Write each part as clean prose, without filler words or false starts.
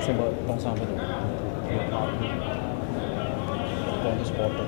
Coba tong sampah tuh. Tong supporter.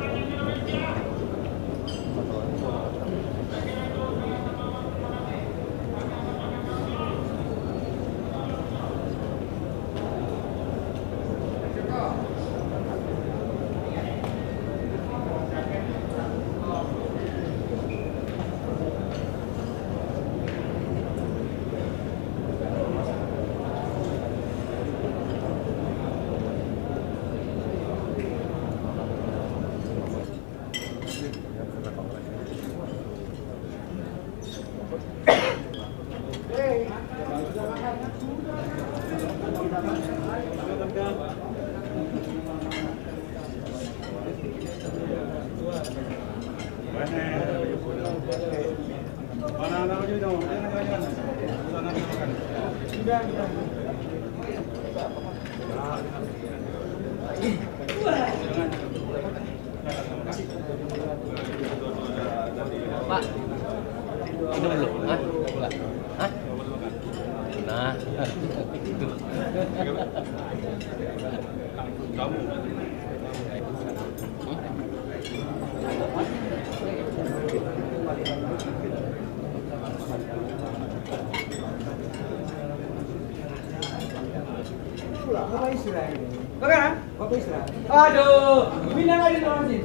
Pak, minum dulu. Hah? Enggak. Hah? Nah. Kamu. Bapak istirahat. Bagaimana? Bapak istirahat. Aduh, pindah lagi dong sih.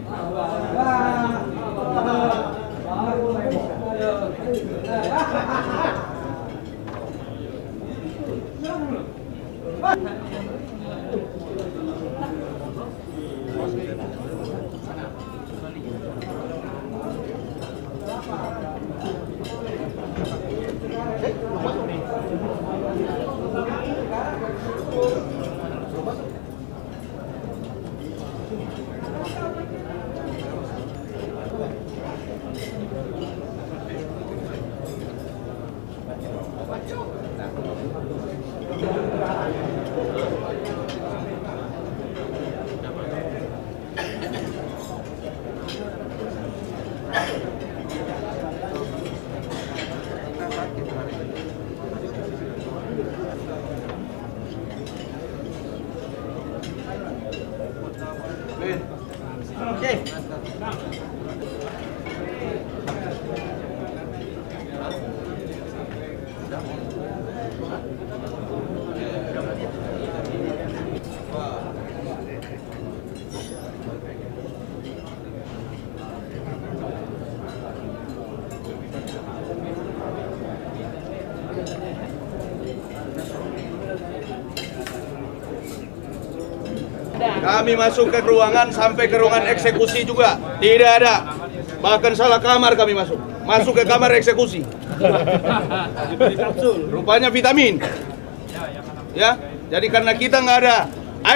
Kami masuk ke ruangan sampai ke ruangan eksekusi juga tidak ada. Bahkan salah kamar kami masuk. Masuk ke kamar eksekusi. Rupanya vitamin. Ya, jadi karena kita nggak ada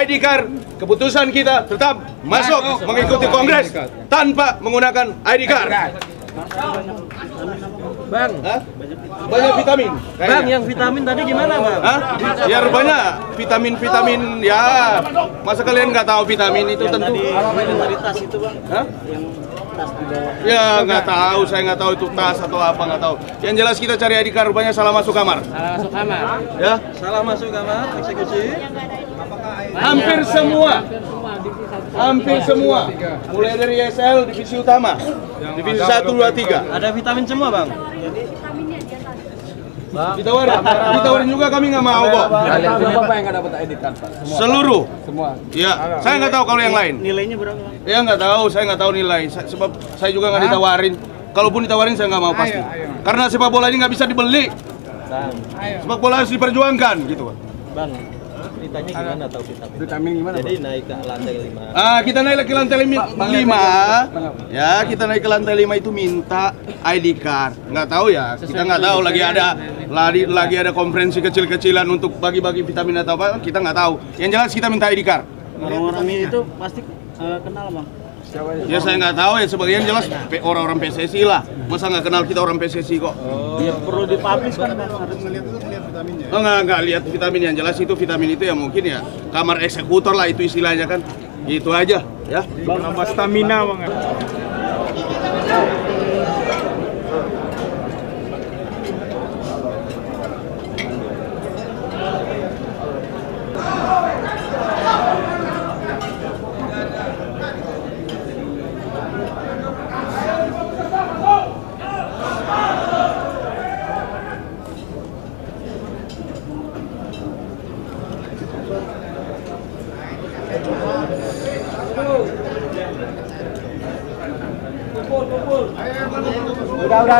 ID card, keputusan kita tetap masuk mengikuti kongres tanpa menggunakan ID card. Bang, Hah? Banyak vitamin. Bang, yang vitamin tadi gimana, Bang? Hah? Ya rupanya vitamin ya. Masa kalian nggak tahu vitamin itu tentu? Dari tas itu, Bang. Hah? Yang tas di bawah. Ya nggak tahu, saya nggak tahu itu tas atau apa, nggak tahu. Yang jelas kita cari ID card, rupanya salah masuk kamar. Salah masuk kamar. Ya, Salah masuk kamar eksekusi. hampir semua. Hampir semua. Mulai dari SL divisi utama, divisi 1, 2, 3. Ada vitamin semua, Bang. Ditawarin juga kami nggak mau kok. Bapak yang nggak dapat ID card, Pak? Seluruh. Semua. Ya, saya nggak tahu kalau yang lain. Nilainya berapa, Bang? Ya nggak tahu, saya nggak tahu nilai. Sebab saya juga nggak ditawarin. Kalaupun ditawarin saya nggak mau pasti. Karena sepak bola ini nggak bisa dibeli. Bang, Sepak bola harus diperjuangkan gitu. Bang, ceritanya gimana tahu vitamin? Vitamin gimana, Jadi naik ke lantai 5. Kita naik ke lantai 5. Ya, kita naik ke lantai 5 itu minta ID card. Nggak tahu ya, kita nggak tahu lagi ada konferensi kecil-kecilan untuk bagi-bagi vitamin atau apa, kita nggak tahu. Yang jelas kita minta ID card. Orang-orang ini itu pasti kenal, Bang. Ya saya nggak tahu ya, sebagian jelas orang-orang PSSI lah. Masa nggak kenal kita orang PSSI kok? Ya perlu dipublish kan, Bang. Harus ngelihat vitaminnya. Oh, nggak lihat vitamin, yang jelas itu vitamin itu ya mungkin ya kamar eksekutor lah itu istilahnya kan. Itu aja ya. Bang, nambah stamina, Bang.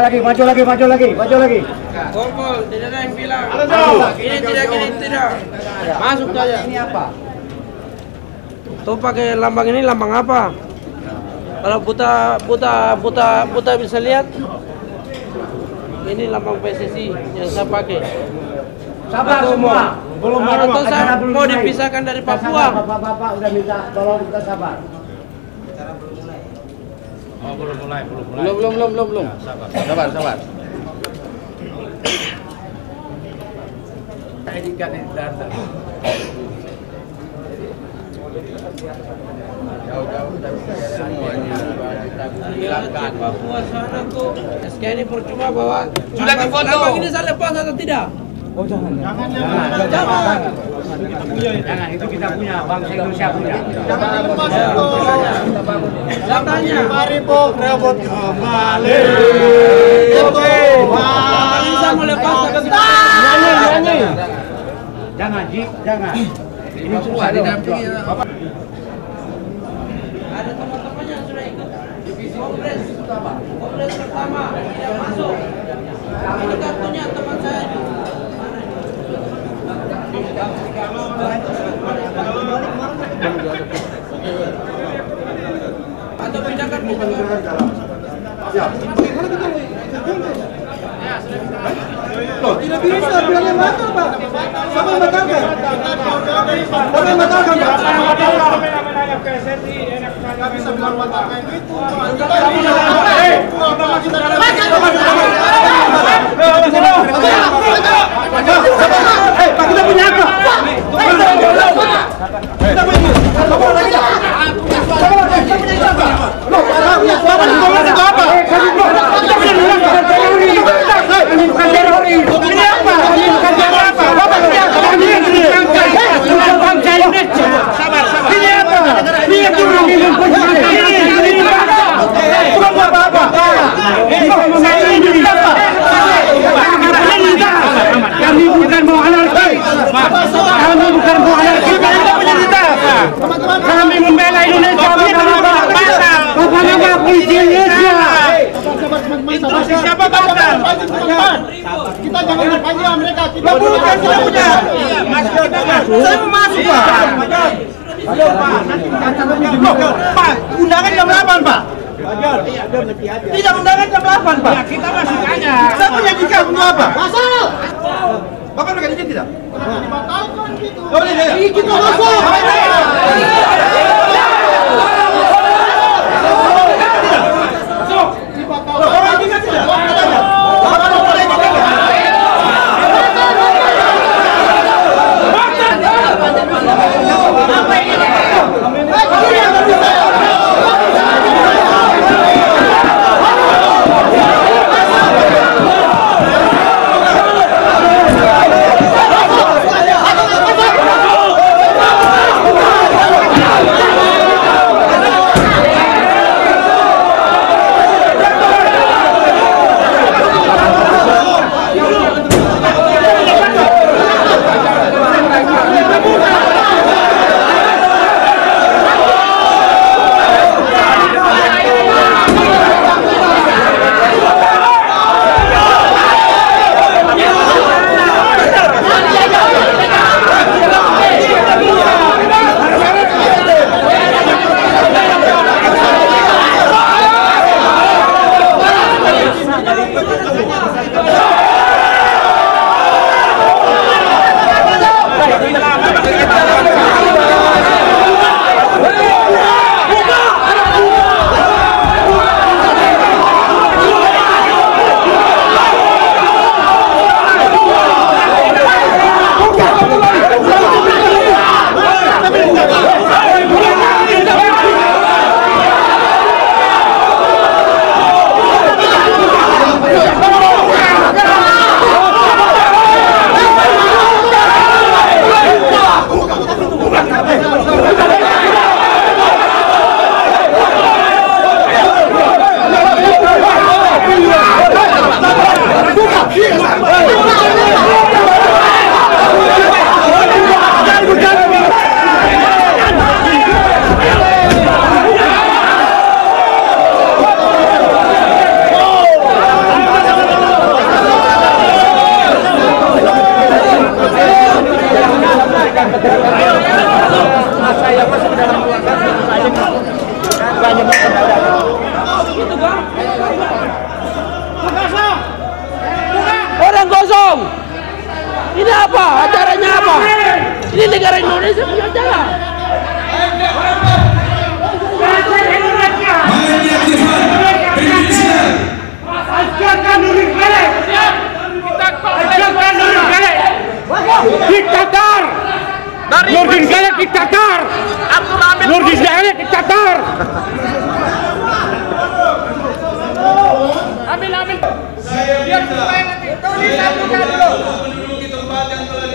lagi, maju lagi. Gol, tidak ada yang bilang. Ini tidak. Masuk saja. Ini apa? Tuh pakai lambang ini lambang apa? Kalau buta bisa lihat. Ini lambang PSSI yang saya pakai. Sabar semua. Belum Atau saya mau dipisahkan dari Papua. Bapak udah minta tolong kita sabar. Oh, belum mulai. Belum. Sabar. Papua sana tuh. SK ini percuma bawa. Sudah difoto. Lambang ini saya lepas atau tidak? Oh jangan. Jangan, itu kita punya, bangsa Indonesia punya. Saya tanya. Mari rebot kembali. Lambang ini saya mau lepas atau tidak? Nyanyi. Jangan, Ji, jangan. Ini susah dong. Ada teman-teman yang sudah ikut kongres pertama tidak masuk. Ini kartunya teman saya. Atau pindahkan buku. Loh, tidak bisa, bilangnya batal, Pak. Siapa yang batalkan? Siapa yang batalkan, Pak? Nggak bisa bilang batal kayak gitu. Pak, kita punya apa? Kami bukan mau anarki. Kami bukan mau anarki. Kami membela Indonesia. Bapak nama polisi Indonesia. Instruksi siapa batal? Kita jangan bertanya mereka. Kita bukan, kita punya. Saya mau masuk, Pak. Pak, undangan jam 8, Pak. Tidak, undangan jam 8, Pak. Ya, kita masuk aja. Saya punya jika untuk apa? Masuk. Bapak udah izin tidak? dibatalkan gitu. Oh, ini kita masuk. apa? Acaranya apa? Ini negara Indonesia punya acara. Diktator! Nurdin Kaya diktator! Nurdin Kaya diktator! Ambil. Biar supaya nanti tulisan juga dulu. Menduduki tempat yang telah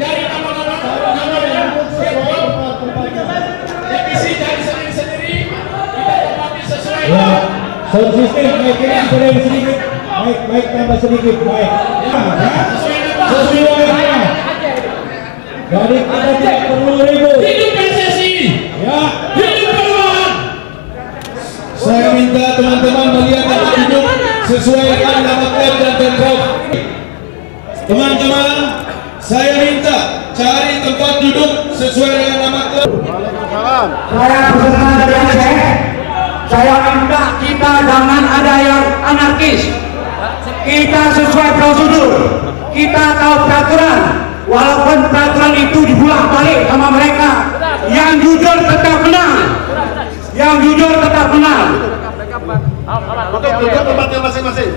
dari nama-nama yang sesuai divisi dari sendiri kita tempati sesuai. Sound system naik sedikit, mic tambah sedikit, mic. Sesuai nama. Jadi kita tidak perlu ribut. Hidup PSSI. Ya. Hidup Perlawan. Saya minta teman-teman melihat tempat duduk sesuai dengan nama klub dan pemprov. Teman-teman, saya minta cari tempat duduk sesuai dengan nama klub. Saya peserta dari Aceh. Saya minta kita jangan ada yang anarkis. Kita sesuai prosedur. Kita tahu peraturan. Walaupun peraturan itu dibolak-balik sama mereka, yang jujur tetap menang. Yang jujur tetap menang. Oke, duduk tempatnya masing-masing.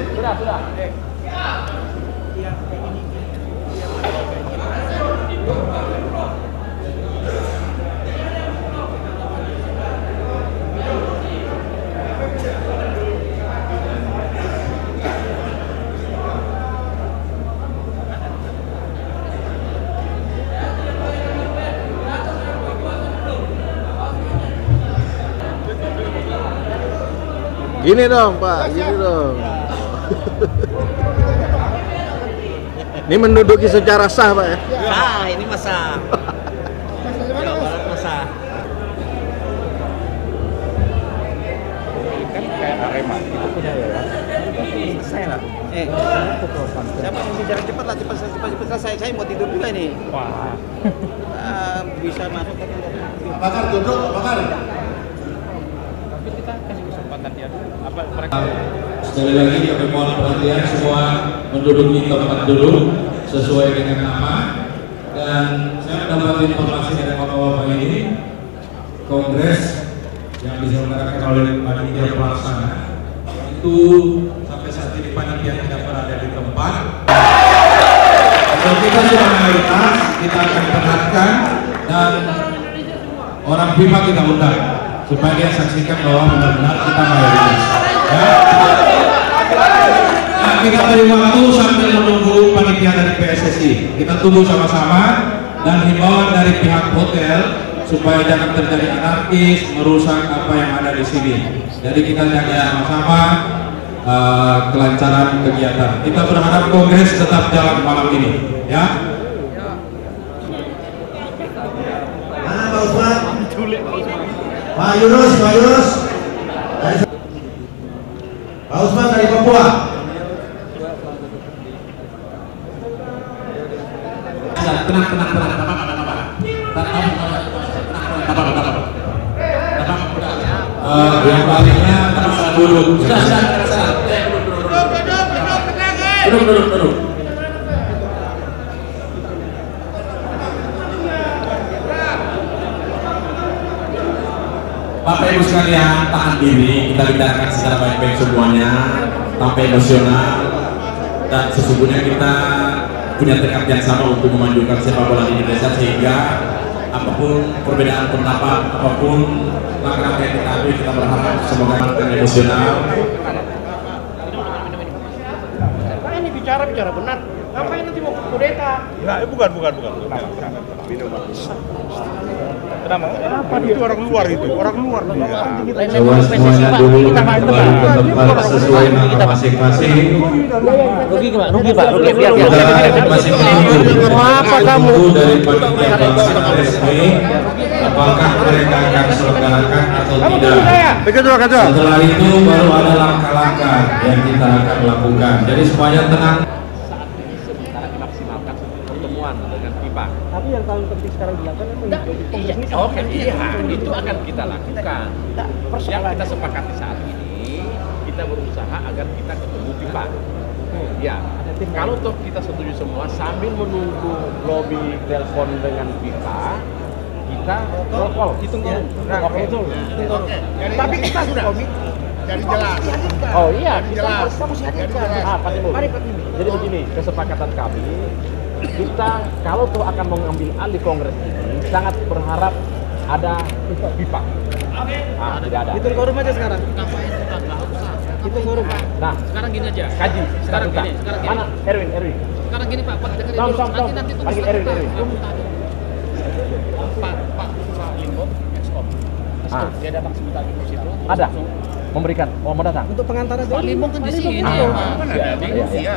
Gini dong Pak, gini dong. Ini menduduki secara sah Pak ya? Sah, ini masa. Masa. Kan kayak Arema, kita punya ya. Selesai lah. Siapa yang bicara cepat lah, cepat selesai. Saya mau tidur juga ini. Wah. Bisa masuk ke Bakar duduk, bakar. Tapi kita kasih kesempatan dia. Apa mereka? Sekali lagi kami mohon perhatian semua menduduki tempat duduk sesuai dengan nama. Dan saya mendapat informasi dari bapak-bapak ini, kongres yang diselenggarakan oleh panitia pelaksana itu sampai saat ini panitia tidak berada di tempat. Kalau kita sudah mayoritas, kita akan perhatikan dan orang FIFA kita undang supaya dia saksikan bahwa benar-benar kita mayoritas. Ya. Nah, kita beri waktu sambil menunggu panitia dari PSSI. Kita tunggu sama-sama dan himbauan dari pihak hotel supaya jangan terjadi anarkis, merusak apa yang ada di sini. Jadi kita jaga sama-sama kelancaran kegiatan. Kita berharap kongres tetap jalan malam ini, ya. Mana Pak Usman? Pak Yunus. Pak Usman dari Papua. Yang palingnya duduk. Duduk. Bapak Ibu sekalian, tahan diri, kita bicarakan secara baik-baik semuanya, tanpa emosional, dan sesungguhnya kita punya tekad yang sama untuk memajukan sepak bola di Indonesia, sehingga apapun perbedaan pendapat, apapun langkah-langkah yang kita ambil, kita berharap semoga emosional. Pak ini bicara benar. Ngapain nanti mau kudeta? Nah, bukan. Kenapa dia orang luar itu? Orang luar dia. Semuanya dulu kembali ke tempat sesuai nama masing-masing. Rugi Pak. Kita masih menunggu. Apa kamu? Dari panitia pelaksana resmi, apakah mereka akan selenggarakan atau tidak. Setelah itu baru ada langkah-langkah yang kita akan lakukan. Jadi semuanya tenang. Tapi yang paling penting sekarang dilakukan Iya, itu akan kita lakukan. Yang kita sepakati saat ini, kita berusaha agar kita ketemu FIFA. Ya, kalau toh kita setuju semua sambil menunggu lobby telepon dengan FIFA, kita roll call. Hitung quorum. Oke. Tapi kita sudah Jadi jelas. Oh iya, Jadi kita jelas. mesti hadirkan. Jadi jelas. Pak Timur. Jadi begini, kesepakatan kami, kita kalau tuh akan mengambil alih kongres ini, sangat berharap ada FIFA. Tidak ada. Hitung quorum aja sekarang. Ngapain kita nggak usah. Hitung quorum. Nah, Sekarang gini aja. kaji. Sekarang kita. gini. Mana? Erwin. Sekarang gini Pak dengerin Tom, dulu. Tom. Nanti tunggu Panggil sebentar. Erwin. Kamu tanya. Pak Limbo, Exkom. Dia datang sebentar di situ. Ada. Memberikan. Oh, mau datang. Untuk pengantar aja. Pak Limbo kan di sini ya, Pak.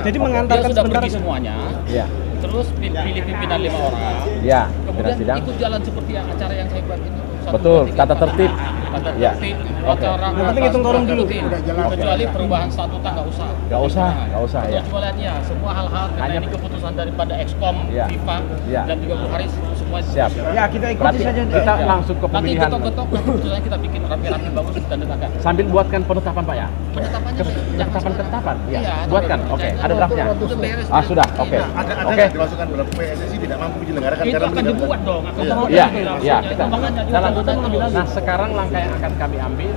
Jadi Dia mengantarkan sudah sebentar. pergi semuanya. Iya. Terus pilih pimpinan 5 orang. Iya. Kemudian Sidang. ikut jalan seperti acara yang saya buat ini. Betul, tata tertib. Tata Ya. tertib. Oke. Acara Yang penting hitung quorum dulu. Kecuali perubahan statuta nggak usah. Nggak usah ya. Kecualiannya semua hal-hal karena Hanya- ini keputusan daripada Exkom, Ya. FIFA, Ya. dan juga Bu Haris semua. Siap. Ya, kita ikuti Berarti saja. kita Ya. langsung ke Nanti pemilihan. ketok-ketok nanti keputusannya kita bikin rapi-rapi bagus kita tandatangan. Sambil buatkan penetapan Pak ya. Penetapannya Penetapan. Iya. Iya, buatkan. tapi Oke. jangan Ada draftnya. udah beres. Sudah. Oke. Ada Oke. nggak dimasukkan berapa PSSI tidak mampu menyelenggarakan Itu karena akan dibuat dong. Iya. Kita. Makanya Jalan. juga Nah, sekarang langkah yang akan kami ambil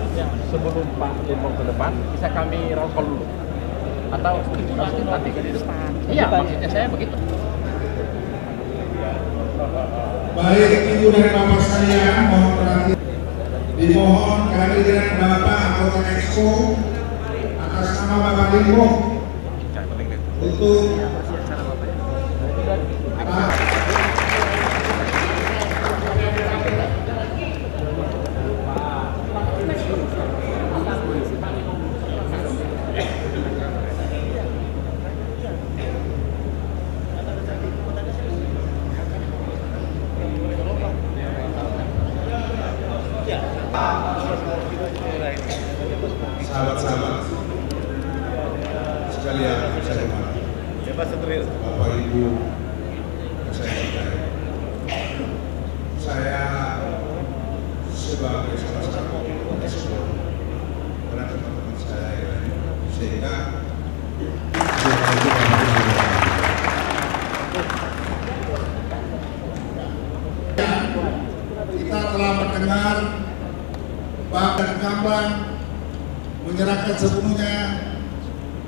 sebelum Pak Limbong ke depan, bisa kami roll call dulu. Atau itu nanti ke depan. Iya, maksudnya saya begitu. Baik Ibu dan Bapak sekalian, mohon perhatian. Dimohon kehadiran Bapak anggota Exco atas nama Bapak Limbo untuk sahabat-sahabat sekalian saya hormati. Bapak Ibu saya cintai. Saya sebagai salah satu exco pada teman-teman saya yang lain, sehingga kita telah mendengar Pak dan Gambang menyerahkan sepenuhnya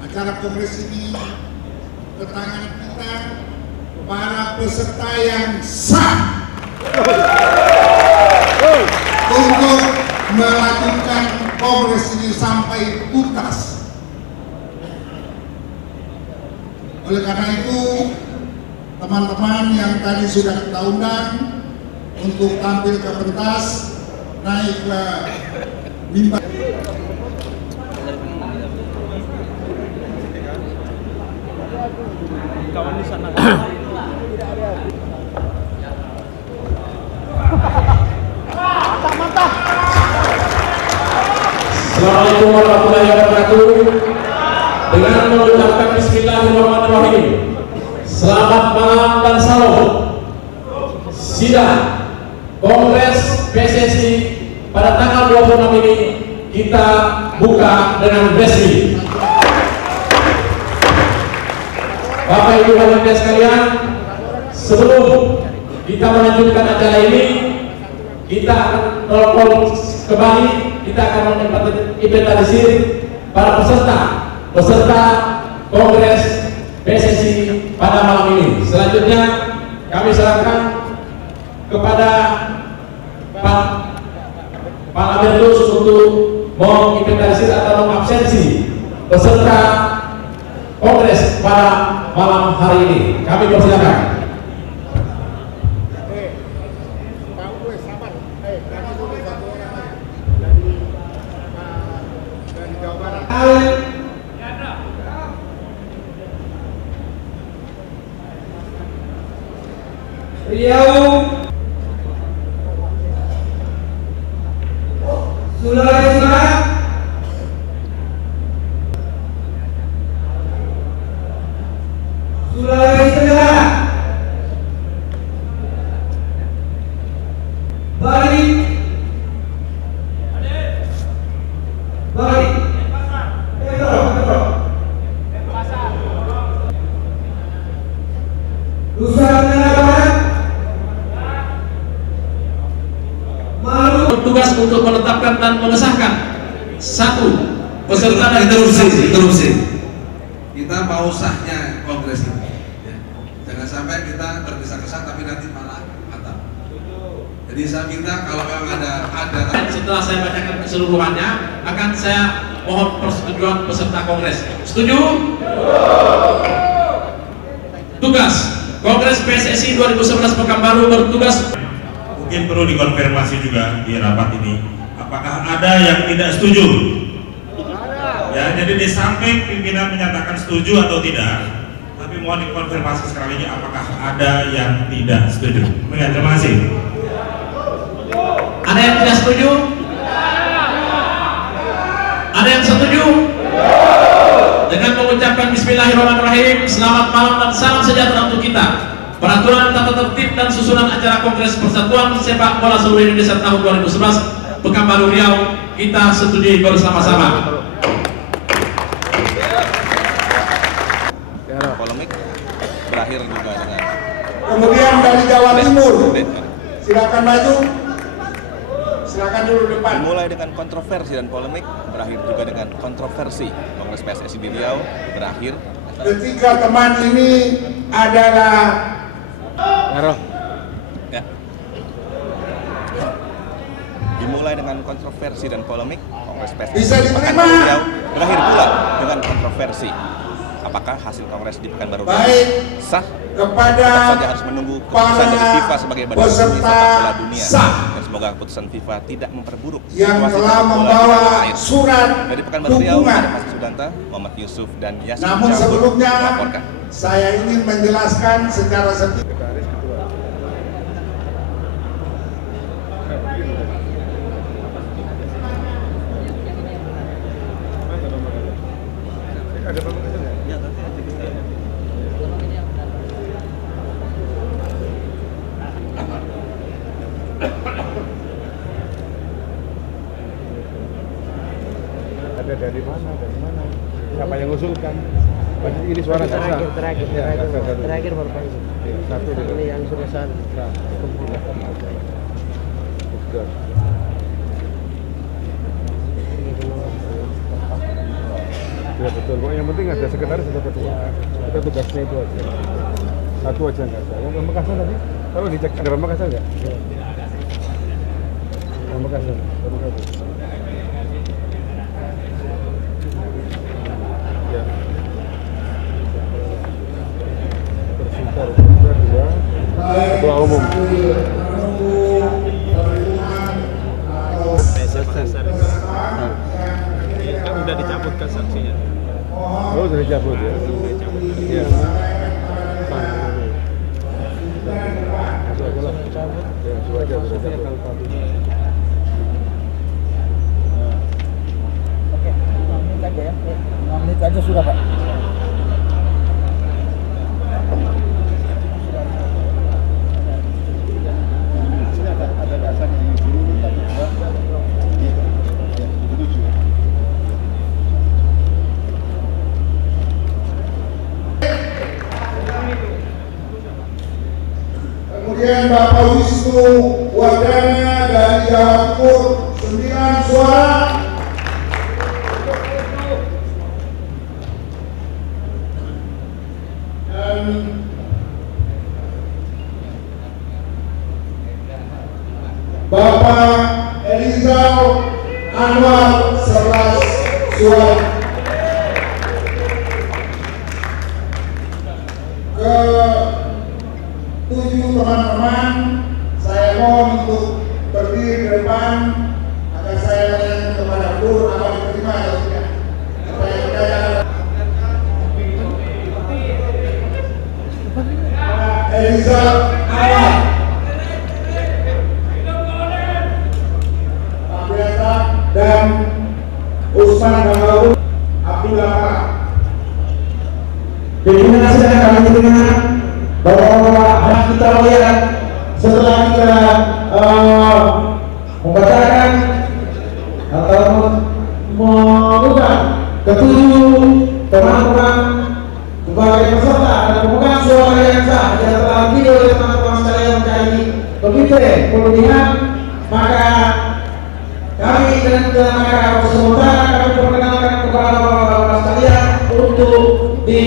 acara kongres ini ke tangan kita, para peserta yang sah untuk melakukan kongres ini sampai tuntas. Oleh karena itu, teman-teman yang tadi sudah kita undang untuk tampil ke pentas, naik ke mimbar. kawan di sana. Assalamualaikum warahmatullahi wabarakatuh. Dengan mengucapkan Bismillahirrahmanirrahim. Selamat malam dan salam. Sidang Kongres PSSI pada tanggal 26 ini kita buka dengan resmi. Bapak Ibu hadirin sekalian, sebelum kita melanjutkan acara ini, kita akan telepon kembali, kita akan menginventarisir para peserta Kongres PSSI pada malam ini. Selanjutnya kami serahkan kepada Pak Abertus untuk menginventarisir atau mengabsensi peserta Kongres pada malam hari ini. Kami persilakan. Riau, Sulawesi Barat, Sulawesi Tenggara, Bali, untuk menetapkan dan mengesahkan satu peserta dan interupsi. Kita mau sahnya kongres ini. Ya. Jangan sampai kita tergesa-gesa tapi nanti malah batal. Jadi saya minta kalau memang ada setelah saya bacakan keseluruhannya akan saya mohon persetujuan peserta kongres. Setuju? Tugas Kongres PSSI 2011 Pekanbaru bertugas. Mungkin perlu dikonfirmasi juga di rapat ini, apakah ada yang tidak setuju? Ya, jadi di samping pimpinan menyatakan setuju atau tidak, tapi mohon dikonfirmasi sekali lagi apakah ada yang tidak setuju. Terima kasih. Ada yang tidak setuju? Ada yang setuju? Dengan mengucapkan Bismillahirrahmanirrahim, selamat malam dan salam sejahtera untuk kita. Peraturan tata tertib dan susunan acara Kongres Persatuan Sepak Bola Seluruh Indonesia tahun 2011 Pekanbaru Riau kita setujui bersama-sama. Polemik berakhir juga dengan. Kemudian dari Jawa Timur, silakan maju. Silakan dulu depan. Dimulai dengan kontroversi dan polemik, berakhir juga dengan kontroversi. Kongres PSSI di Riau berakhir. Ketiga teman ini adalah ya. Dimulai dengan kontroversi dan polemik, Kongres PSSI bisa diterima. di Riau berakhir pula dengan kontroversi. Apakah hasil Kongres di Pekanbaru sah? Kepada saja harus menunggu keputusan dari FIFA sebagai badan resmi sepak bola dunia. Dan semoga keputusan FIFA tidak memperburuk yang situasi telah sepak bola membawa di tanah air. surat Dari Pekanbaru Riau, dukungan. ada Mas Sudanta, Muhammad Yusuf dan Yasin Namun Jambul sebelumnya melaporkan. saya ingin menjelaskan secara sempit. Ada dari mana? Siapa yang usulkan? Ini suara terakhir baru Pak. Satu ini yang sudah sah. Ya betul. Yang penting ada sekretaris atau ketua. Kita tugasnya itu aja. Satu aja nggak ada. Yang Pamekasan tadi? Kalau dicek ada Pamekasan nggak? Pamekasan. Ya. Tersintar dua. Ketua umum. Kan udah dicabut kan sanksinya. Oh, sudah dicabut ya? Iya. Oke, 5 menit aja ya. 5 menit aja sudah Pak. Ada dasar yang dulu tapi Kemudian Bapak Wisnu Wardana dari Jawa Timur 9 suara. Dan Bapak Elizal Anwar 11 suara. Tujuh teman-teman, saya mohon untuk berdiri di depan agar saya tanyakan kepada guru apa diterima atau tidak. Supaya kita Eliza Awal, Abiata dan Usman Bangau Abdullah Farah. Dengan hasil yang kami terima bahwa harus kita lihat setelah kita membacakan atau mengundang ketujuh teman-teman sebagai peserta dan pemegang suara yang sah yang telah dipilih oleh teman-teman sekalian dari Komite Pemilihan, maka untuk di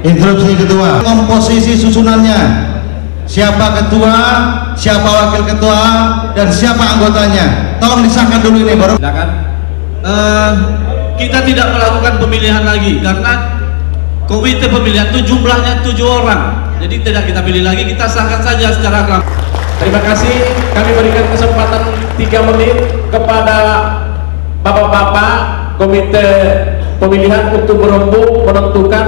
instruksi ketua, komposisi susunannya, siapa ketua, siapa wakil ketua, dan siapa anggotanya. Tolong disahkan dulu ini baru. Silakan. Kita tidak melakukan pemilihan lagi karena komite pemilihan itu jumlahnya 7 orang. Jadi tidak kita pilih lagi, kita sahkan saja secara aklam. Terima kasih. Kami berikan kesempatan 3 menit kepada bapak-bapak komite pemilihan untuk berembuk menentukan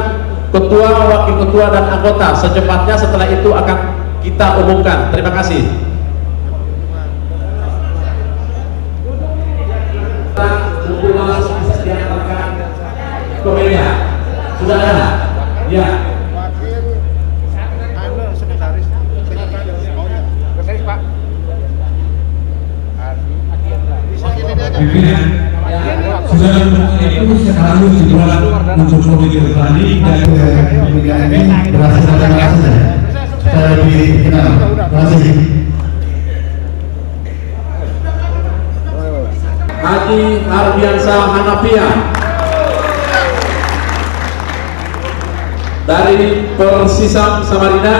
ketua, wakil ketua, dan anggota. Secepatnya setelah itu akan kita umumkan. Terima kasih. Untuk langsung bisa diantarkan ke meja. Sudah ada? Ya. Pimpinan sudah itu harus dibuat untuk komite berbanding dan pemilihan ini berhasil terlaksana. Saya dikenal. Terima kasih. Haji Ardiansyah Hanafia dari Persisam Samarinda.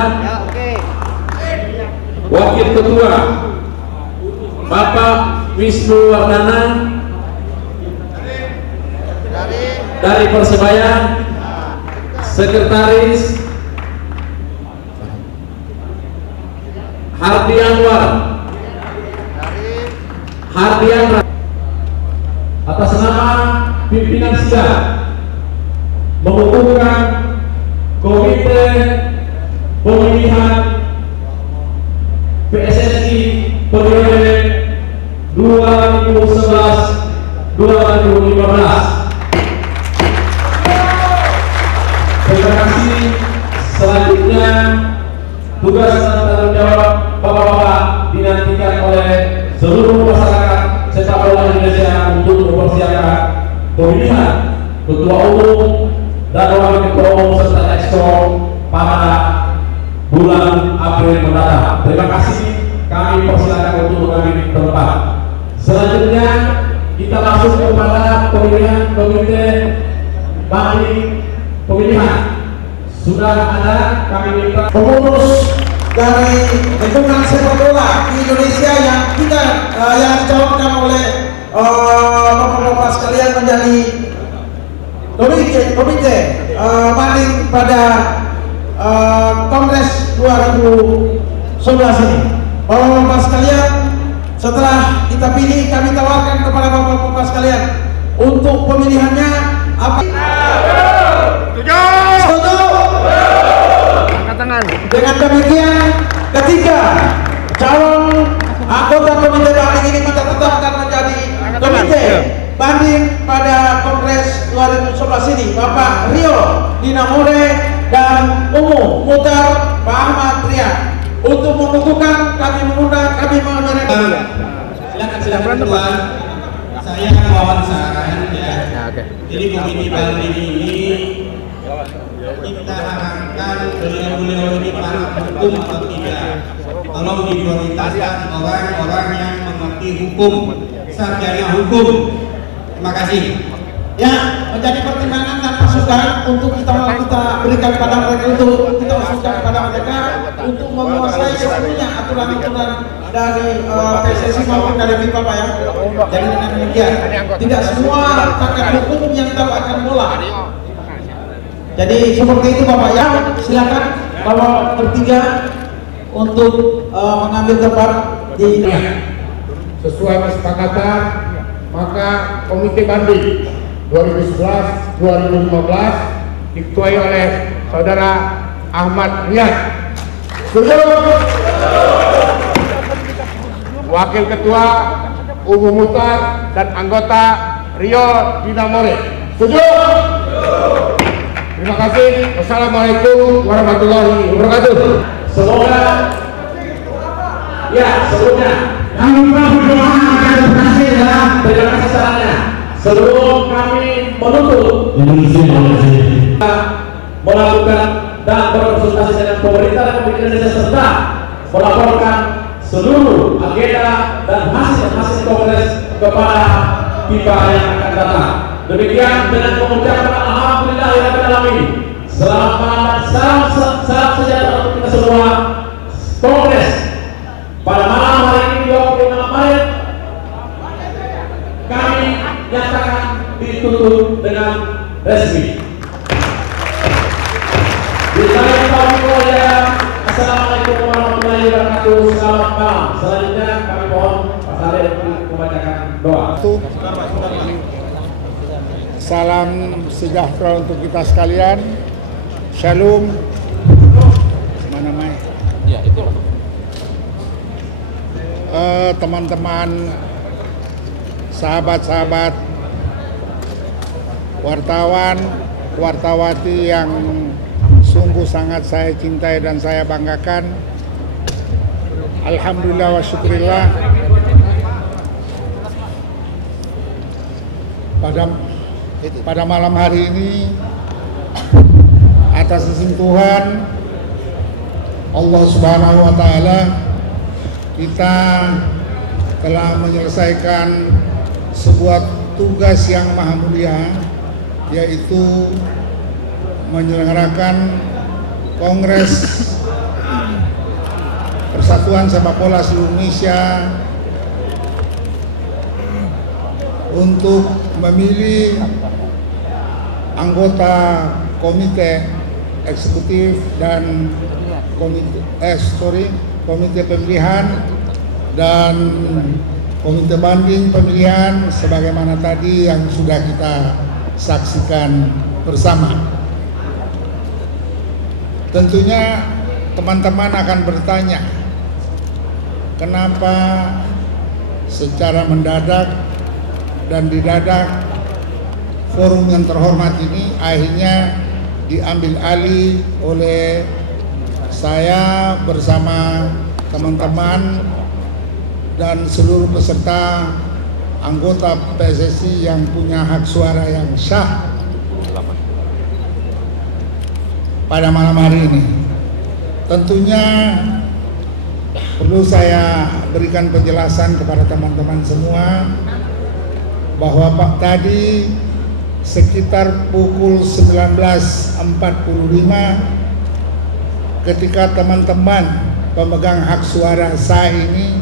Wakil Ketua Bapak Wisnu Wardana dari Persebaya. Sekretaris Hardi Anwar atas nama pimpinan sidang mengukuhkan komite pemilihan PSSI periode 2011-2015. Terima kasih. Selanjutnya tugas dan tanggung jawab bapak-bapak dinantikan oleh seluruh masyarakat sepak bola Indonesia untuk mempersiapkan pemilihan ketua umum dan wakil ketua umum serta exco pada bulan April mendatang. Terima kasih. Kami persilakan untuk mengambil tempat. Selanjutnya kita masuk kepada pemilihan komite banding pemilihan. Sudah ada, kami minta Pengurus dari lingkungan sepak bola di Indonesia yang yang dicalonkan oleh bapak-bapak sekalian menjadi komite banding pada Kongres 2011 ini. Bapak-bapak sekalian, setelah kita pilih, kami tawarkan kepada bapak-bapak sekalian untuk pemilihannya apa? Setuju? Angkat tangan. Dengan demikian, ketiga calon anggota komite banding ini kita tetapkan menjadi komite banding pada Kongres 2011 ini, Bapak Rio Dinamore dan Umu Mutar Pak Ahmad Rian. Untuk menentukan, kami mengundang, kami menyerahkan. Silakan Tuan. Saya wawancara ya. Jadi komite banding ini kita harapkan beliau-beliau ini para hukum atau tidak. Tolong diprioritaskan orang-orang yang mengerti hukum, sarjana hukum. Terima kasih. Ya, menjadi pertimbangan dan masukan untuk kita berikan pada mereka, untuk kita masukkan kepada mereka untuk menguasai seluruhnya aturan-aturan dari PSSI maupun dari FIFA, Pak ya. Jadi dengan demikian, tidak semua pakar hukum yang tahu akan bola. Jadi seperti itu Bapak ya. Silakan Bapak bertiga untuk mengambil tempat di sesuai kesepakatan, maka komite banding 2011-2015 diketuai oleh Saudara Ahmad Rian. Setuju? Wakil Ketua Umu Mutar dan anggota Rio Dinamore. Setuju? Terima kasih. Wassalamualaikum warahmatullahi wabarakatuh. Semoga ya sebelumnya kami berdoa agar berhasil ya. terima kasih sarannya. Sebelum kami menutup melakukan dan berkonsultasi dengan pemerintah Republik Indonesia serta melaporkan seluruh agenda dan hasil kongres kepada FIFA yang akan datang. Demikian dengan mengucapkan alhamdulillahirabbil alamin. Selamat malam dan salam sejahtera untuk kita semua. Kongres pada malam hari ini 26 Maret kami nyatakan ditutup dengan resmi. Assalamualaikum warahmatullahi wabarakatuh. Selamat malam. Selanjutnya kami mohon Pak Saleh untuk membacakan doa. Salam sejahtera untuk kita sekalian. Shalom. Mana Mai? Ya, itu. Teman-teman, sahabat-sahabat wartawan, wartawati yang sungguh sangat saya cintai dan saya banggakan. Alhamdulillah wa syukurillah, pada malam hari ini atas izin Tuhan Allah Subhanahu wa Ta'ala, kita telah menyelesaikan sebuah tugas yang maha mulia, yaitu menyelenggarakan Kongres Persatuan Sepak Bola Seluruh Indonesia untuk memilih anggota komite eksekutif dan komite pemilihan dan komite banding pemilihan sebagaimana tadi yang sudah kita saksikan bersama. Tentunya teman-teman akan bertanya, kenapa secara mendadak dan didadak forum yang terhormat ini akhirnya diambil alih oleh saya bersama teman-teman dan seluruh peserta anggota PSSI yang punya hak suara yang sah pada malam hari ini. Tentunya perlu saya berikan penjelasan kepada teman-teman semua bahwa tadi sekitar pukul 19.45 ketika teman-teman pemegang hak suara sah ini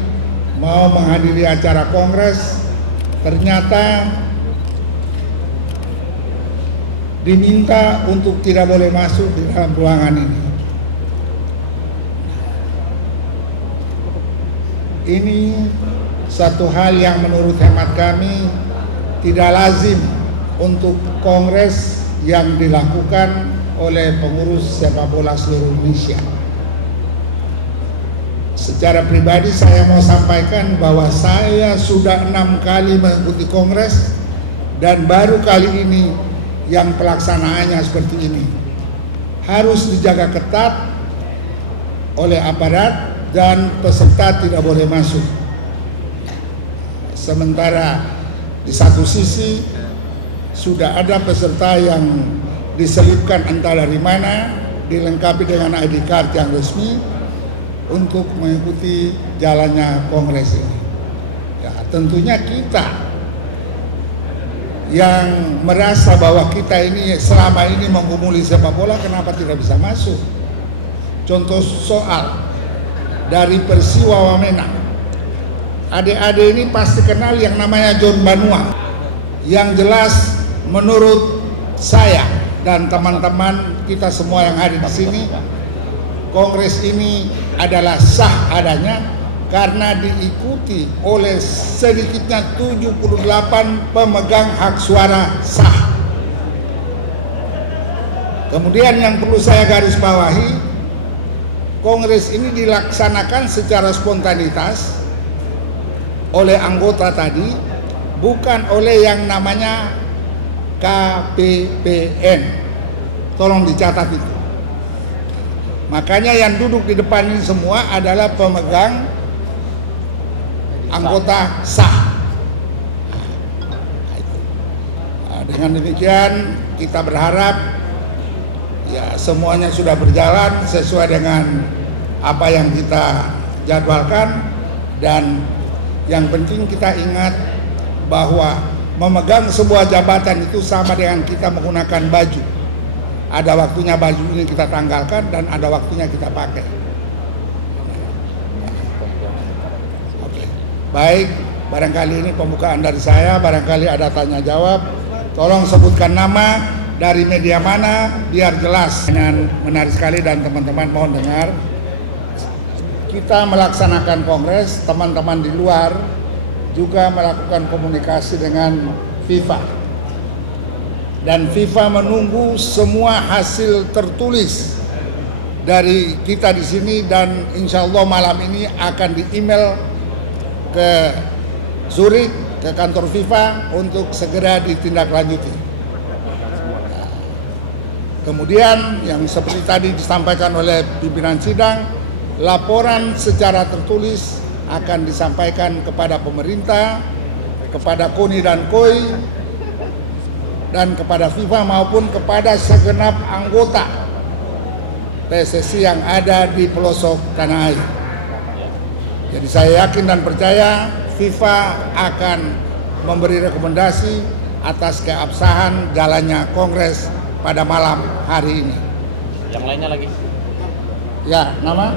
mau menghadiri acara kongres, ternyata diminta untuk tidak boleh masuk di dalam ruangan ini. Ini satu hal yang menurut hemat kami tidak lazim untuk kongres yang dilakukan oleh pengurus sepak bola seluruh Indonesia. Secara pribadi saya mau sampaikan bahwa saya sudah 6 kali mengikuti kongres dan baru kali ini yang pelaksanaannya seperti ini. Harus dijaga ketat oleh aparat dan peserta tidak boleh masuk. Sementara di satu sisi sudah ada peserta yang diselipkan entah dari mana, dilengkapi dengan ID card yang resmi untuk mengikuti jalannya kongres ini. Ya, tentunya kita yang merasa bahwa kita ini selama ini menggumuli sepak bola, kenapa tidak bisa masuk? Contoh soal dari Persiwa Wamena, adik-adik ini pasti kenal yang namanya John Banua. Yang jelas menurut saya dan teman-teman kita semua yang hadir di sini, kongres ini adalah sah adanya karena diikuti oleh sedikitnya 78 pemegang hak suara sah. Kemudian yang perlu saya garis bawahi, kongres ini dilaksanakan secara spontanitas oleh anggota tadi, bukan oleh yang namanya KPPN. Tolong dicatat itu. Makanya yang duduk di depan ini semua adalah pemegang anggota sah. Dengan demikian kita berharap ya semuanya sudah berjalan sesuai dengan apa yang kita jadwalkan, dan yang penting kita ingat bahwa memegang sebuah jabatan itu sama dengan kita menggunakan baju. Ada waktunya baju ini kita tanggalkan dan ada waktunya kita pakai. Oke. Baik, barangkali ini pembukaan dari saya, barangkali ada tanya jawab. Tolong sebutkan nama, dari media mana, biar jelas. Dengan menarik sekali dan teman-teman mohon dengar. Kita melaksanakan kongres, teman-teman di luar juga melakukan komunikasi dengan FIFA. Dan FIFA menunggu semua hasil tertulis dari kita di sini dan insya Allah malam ini akan di-email ke Zurich, ke kantor FIFA untuk segera ditindaklanjuti. Kemudian yang seperti tadi disampaikan oleh pimpinan sidang, laporan secara tertulis akan disampaikan kepada pemerintah, kepada KONI dan KOI, dan kepada FIFA maupun kepada segenap anggota PSSI yang ada di pelosok tanah air. Jadi saya yakin dan percaya FIFA akan memberi rekomendasi atas keabsahan jalannya kongres pada malam hari ini. Yang lainnya lagi? Ya, nama?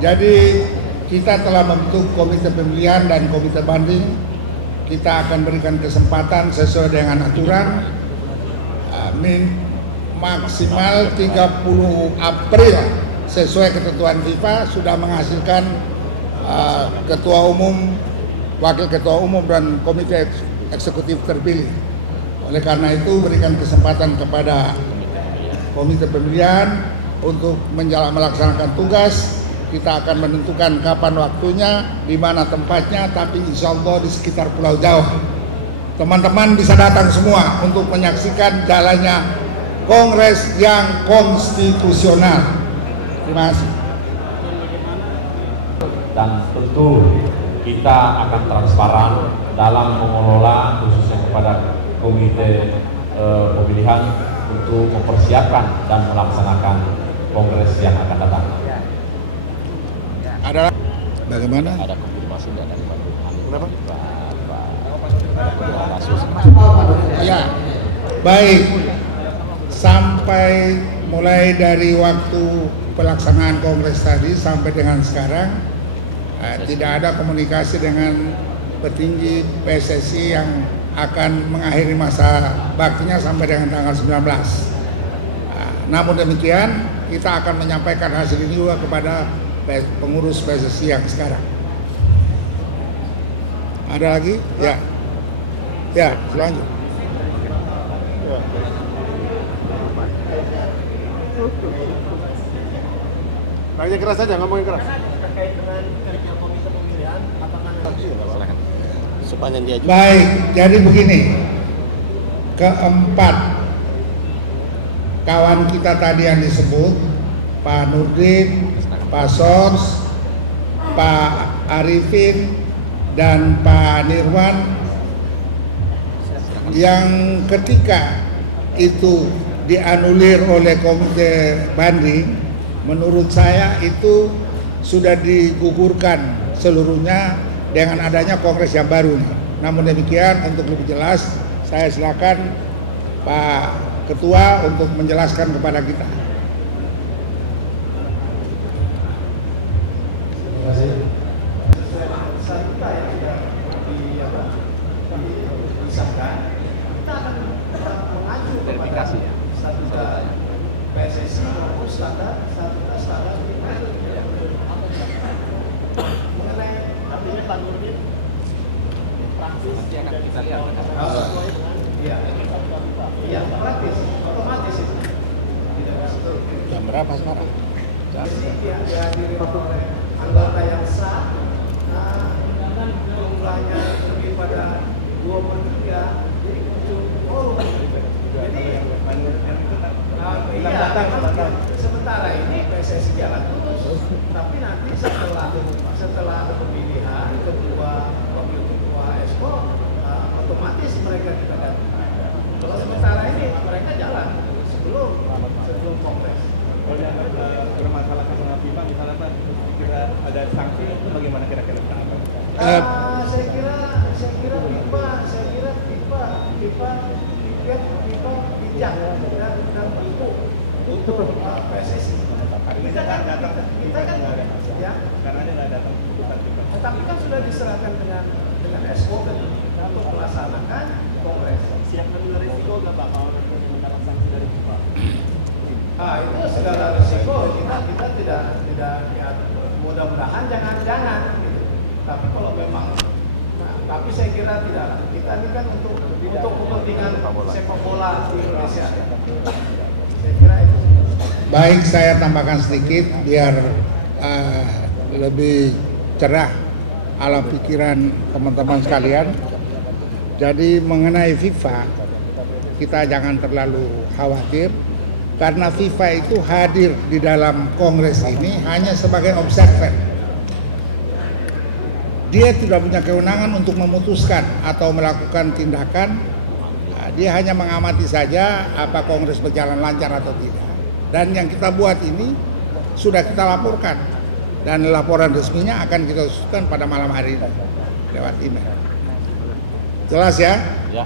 Jadi kita telah membentuk komite pemilihan dan komite banding. Kita akan berikan kesempatan sesuai dengan aturan maksimal 30 April sesuai ketentuan FIFA sudah menghasilkan ketua umum, wakil ketua umum dan komite eksekutif terpilih. Oleh karena itu berikan kesempatan kepada komite pemilihan untuk melaksanakan tugas. Kita akan menentukan kapan waktunya, di mana tempatnya, tapi insya Allah di sekitar Pulau Jawa. Teman-teman bisa datang semua untuk menyaksikan jalannya kongres yang konstitusional. Terima kasih. Dan tentu kita akan transparan dalam mengelola khususnya kepada komite pemilihan untuk mempersiapkan dan melaksanakan kongres yang akan datang. Ada bagaimana? Ada konfirmasi dari Pak Kenapa? Ya, baik. Sampai mulai dari waktu pelaksanaan kongres tadi sampai dengan sekarang tidak ada komunikasi dengan petinggi PSSI yang akan mengakhiri masa baktinya sampai dengan tanggal 19. Namun demikian, kita akan menyampaikan hasil ini juga kepada pengurus PSSI yang sekarang. Ada lagi? Ya. Ya, selanjutnya. Tanya keras saja, ngomongin keras. Terkait dengan kerja komite pemilihan, apakah silakan. Sepanjang dia. Baik, jadi begini. Keempat kawan kita tadi yang disebut Pak Nurdin, Pak Sors, Pak Arifin, dan Pak Nirwan yang ketika itu dianulir oleh komite banding, menurut saya itu sudah digugurkan seluruhnya dengan adanya kongres yang baru. Namun demikian, untuk lebih jelas, saya silakan Pak Ketua untuk menjelaskan kepada kita. Verifikasi ya. PSSI maupun standar mengenai artinya Pak Nurdin praktis nanti akan kita lihat. Iya, praktis, otomatis itu. Jam berapa sekarang? Jadi dihadiri oleh anggota yang sah, jumlahnya lebih pada 23, jadi muncul forum. Jadi sementara ini PSSI jalan terus, tapi nanti setelah ada pemilihan ketua, wakil ketua Exco, otomatis mereka kita ganti. Kalau sementara ini mereka jalan sebelum kongres. Kalau yang bermasalahkan dengan FIFA misalnya Pak, kira ada sanksi itu bagaimana kira-kira? Saya kira FIFA tiket kita bijak dan bentuk untuk PSSI. Kita kan ya, karena dia nggak datang. Tetapi kan sudah diserahkan dengan SO dan untuk melaksanakan kongres. Siap mengambil risiko nggak Pak kalau mendapat sanksi dari FIFA? Itu segala risiko kita tidak ya, mudah-mudahan jangan gitu. Tapi kalau memang tapi saya kira tidak. Kita ini kan untuk kepentingan sepak bola di Indonesia. Saya kira itu. Baik, saya tambahkan sedikit biar lebih cerah ala pikiran teman-teman sekalian. Jadi mengenai FIFA, kita jangan terlalu khawatir karena FIFA itu hadir di dalam kongres ini hanya sebagai observer. Dia tidak punya kewenangan untuk memutuskan atau melakukan tindakan. Dia hanya mengamati saja apa kongres berjalan lancar atau tidak. Dan yang kita buat ini sudah kita laporkan. Dan laporan resminya akan kita usulkan pada malam hari ini lewat email. Jelas ya? Ya.